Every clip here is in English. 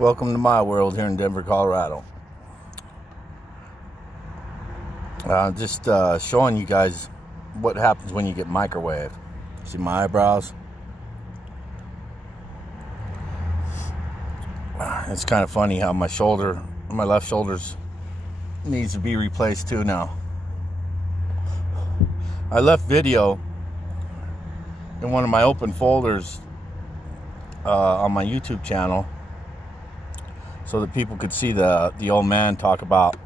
Welcome to my world here in Denver, Colorado. Just showing you guys what happens when you get microwaved. See my eyebrows? It's kind of funny how my left shoulder's needs to be replaced too now. I left video in one of my open folders on my YouTube channel so that people could see the old man talk about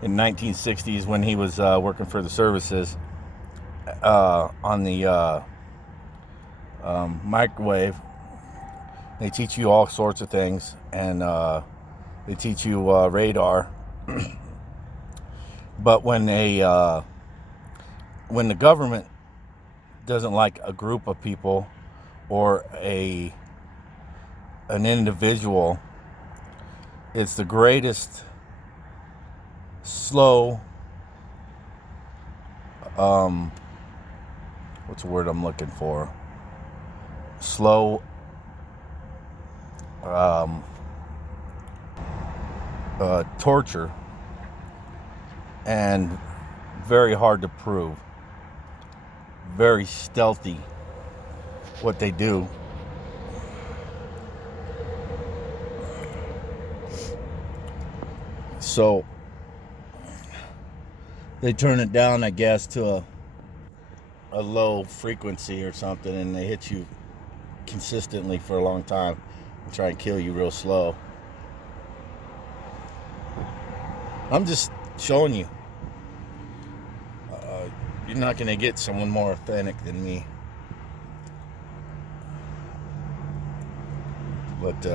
in 1960s when he was working for the services on the microwave. They teach you all sorts of things, and they teach you radar. But when the government doesn't like a group of people or an individual, it's the greatest slow what's the word I'm looking for? Slow torture, and very hard to prove. Very stealthy what they do. So they turn it down, I guess, to a low frequency or something, and they hit you consistently for a long time and try and kill you real slow. I'm just showing you. You're not going to get someone more authentic than me. But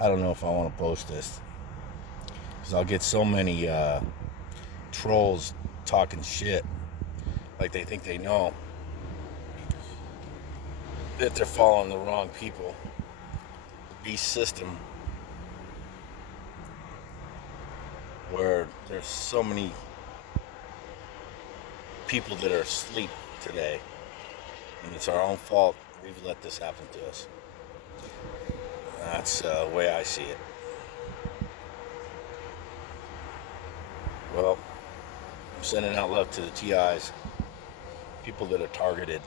I don't know if I want to post this, because I'll get so many trolls talking shit like they think they know that they're following the wrong people. The beast system, where there's so many people that are asleep today, and it's our own fault we've let this happen to us. That's the way I see it. Well, I'm sending out love to the TIs, people that are targeted,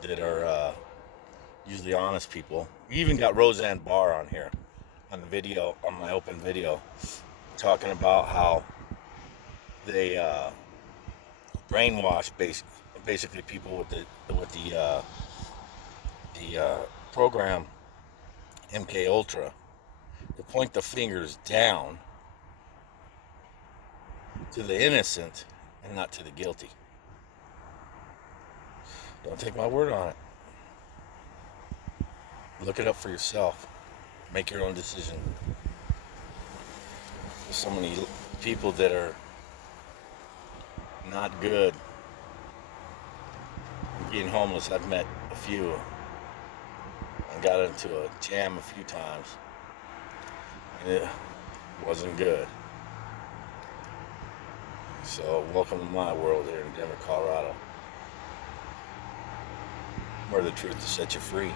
that are usually honest people. You even got Roseanne Barr on here, on the video, on my open video, talking about how they brainwash basically people with the program MK Ultra to point the fingers down to the innocent and not to the guilty. Don't take my word on it. Look it up for yourself. Make your own decision. There's so many people that are not good. Being homeless, I've met a few. I got into a jam a few times, and it wasn't good. So welcome to my world here in Denver, Colorado, where the truth will set you free.